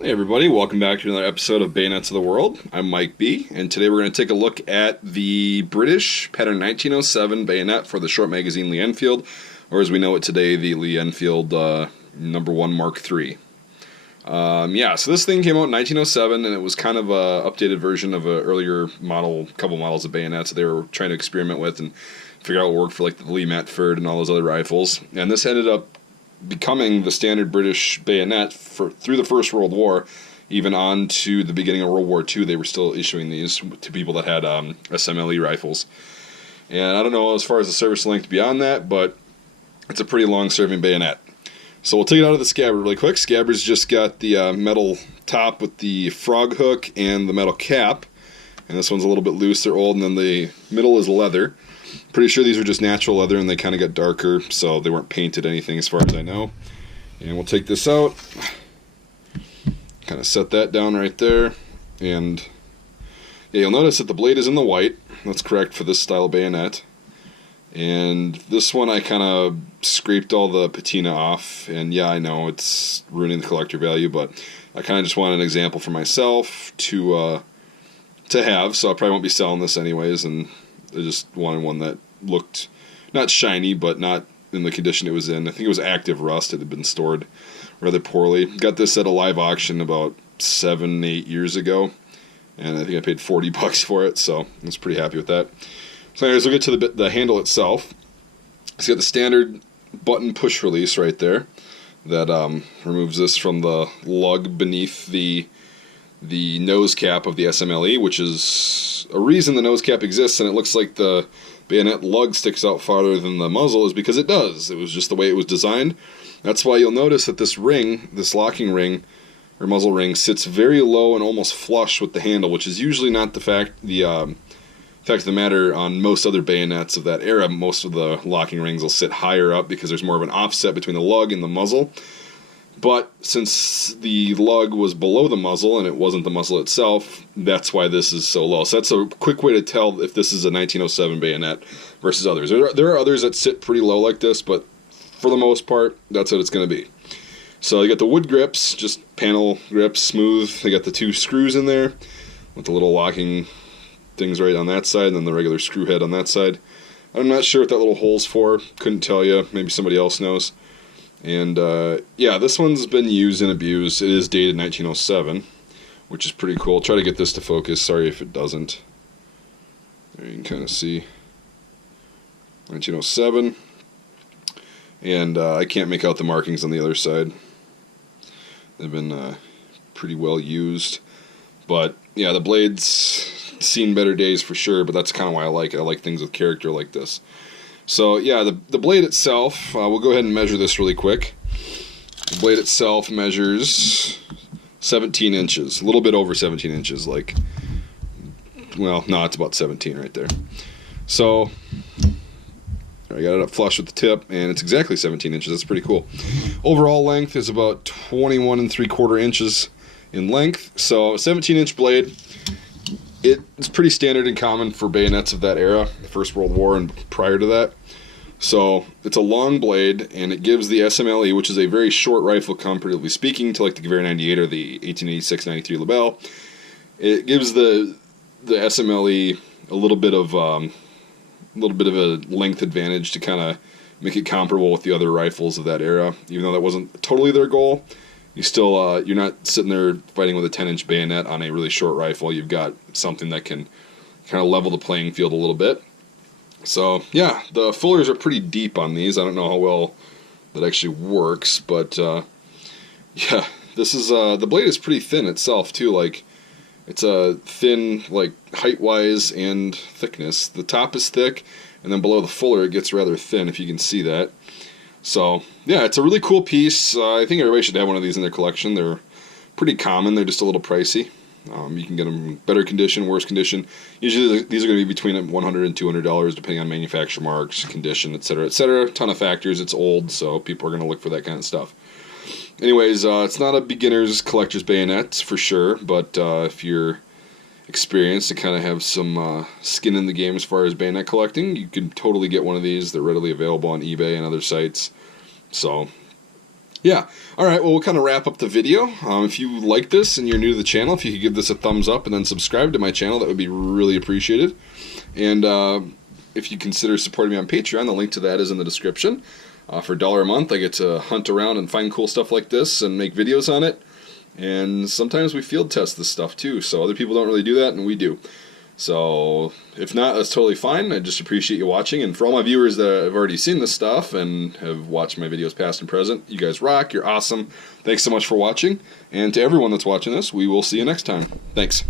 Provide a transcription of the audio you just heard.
Hey everybody, welcome back to another episode of Bayonets of the World. I'm Mike B, and today we're going to take a look at the British pattern 1907 bayonet for the short magazine Lee Enfield, or as we know it today, the Lee Enfield number 1 Mark III. So this thing came out in 1907, and it was kind of a updated version of an earlier model, couple models of bayonets that they were trying to experiment with and figure out what worked for like the Lee Metford and all those other rifles. And this ended up becoming the standard British bayonet through the First World War, even on to the beginning of World War II. They were still issuing these to people that had SMLE rifles. And I don't know as far as the service length beyond that, but it's a pretty long-serving bayonet. So we'll take it out of the scabbard really quick. Scabbard's just got the metal top with the frog hook and the metal cap. And this one's a little bit loose, they're old, and then the middle is leather. Pretty sure these were just natural leather and they kind of got darker, so they weren't painted anything as far as I know. And we'll take this out, kind of set that down right there, and yeah, you'll notice that the blade is in the white. That's correct for this style of bayonet. And this one I kind of scraped all the patina off, and yeah, I know it's ruining the collector value, but I kind of just wanted an example for myself to have, so I probably won't be selling this anyways, and I just wanted one that looked not shiny, but not in the condition it was in. I think it was active rust. It had been stored rather poorly. Got this at a live auction about 7-8 years ago, and I think I paid $40 for it, so I was pretty happy with that. So anyways, we'll get to the handle itself. It's got the standard button push release right there that removes this from the lug beneath the nose cap of the SMLE, which is a reason the nose cap exists, and it looks like the bayonet lug sticks out farther than the muzzle is because it does. It was just the way it was designed. That's why you'll notice that this ring, this locking ring or muzzle ring, sits very low and almost flush with the handle, which is usually not the fact of the matter on most other bayonets of that era. Most of the locking rings will sit higher up because there's more of an offset between the lug and the muzzle. But since the lug was below the muzzle and it wasn't the muzzle itself, that's why this is so low. So that's a quick way to tell if this is a 1907 bayonet versus others. There are others that sit pretty low like this, but for the most part, that's what it's going to be. So you got the wood grips, just panel grips, smooth. They got the 2 screws in there with the little locking things right on that side, and then the regular screw head on that side. I'm not sure what that little hole's for. Couldn't tell you. Maybe somebody else knows. And yeah, this one's been used and abused. It is dated 1907, which is pretty cool. I'll try to get this to focus. Sorry if it doesn't. There you can kind of see 1907. And I can't make out the markings on the other side. They've been pretty well used. But yeah, the blade's seen better days for sure, but that's kind of why I like it. I like things with character like this. So yeah, the blade itself, we'll go ahead and measure this really quick. The blade itself measures 17 inches, a little bit over 17 inches, like, well, no, it's about 17 right there. So I got it up flush with the tip, and it's exactly 17 inches. That's pretty cool. Overall length is about 21 3/4 inches in length, so 17-inch blade. It's pretty standard and common for bayonets of that era, the First World War and prior to that. So it's a long blade, and it gives the SMLE, which is a very short rifle comparatively speaking to like the Gewehr 98 or the 1886-93 Lebel. It gives the SMLE a little bit of a length advantage to kind of make it comparable with the other rifles of that era. Even though that wasn't totally their goal, you still you're not sitting there fighting with a 10-inch bayonet on a really short rifle. You've got something that can kind of level the playing field a little bit. So yeah, the fullers are pretty deep on these. I don't know how well that actually works, but yeah, this is the blade is pretty thin itself too. Like, it's a thin, like, height-wise and thickness. The top is thick, and then below the fuller it gets rather thin, if you can see that. So yeah, it's a really cool piece. I think everybody should have one of these in their collection. They're pretty common. They're just a little pricey. You can get them in better condition, worse condition. Usually these are going to be between $100 and $200 depending on manufacturer marks, condition, etc., etc. A ton of factors. It's old, so people are going to look for that kind of stuff. Anyways, it's not a beginner's collector's bayonet for sure, but if you're experienced and kind of have some skin in the game as far as bayonet collecting, you can totally get one of these. They're readily available on eBay and other sites. So Yeah. All right. Well, we'll kind of wrap up the video. If you like this and you're new to the channel, if you could give this a thumbs up and then subscribe to my channel, that would be really appreciated. And if you consider supporting me on Patreon, the link to that is in the description. For $1 a month, I get to hunt around and find cool stuff like this and make videos on it. And sometimes we field test this stuff too, so other people don't really do that, and we do. So if not, that's totally fine. I just appreciate you watching. And for all my viewers that have already seen this stuff and have watched my videos past and present, you guys rock. You're awesome. Thanks so much for watching. And to everyone that's watching this, we will see you next time. Thanks.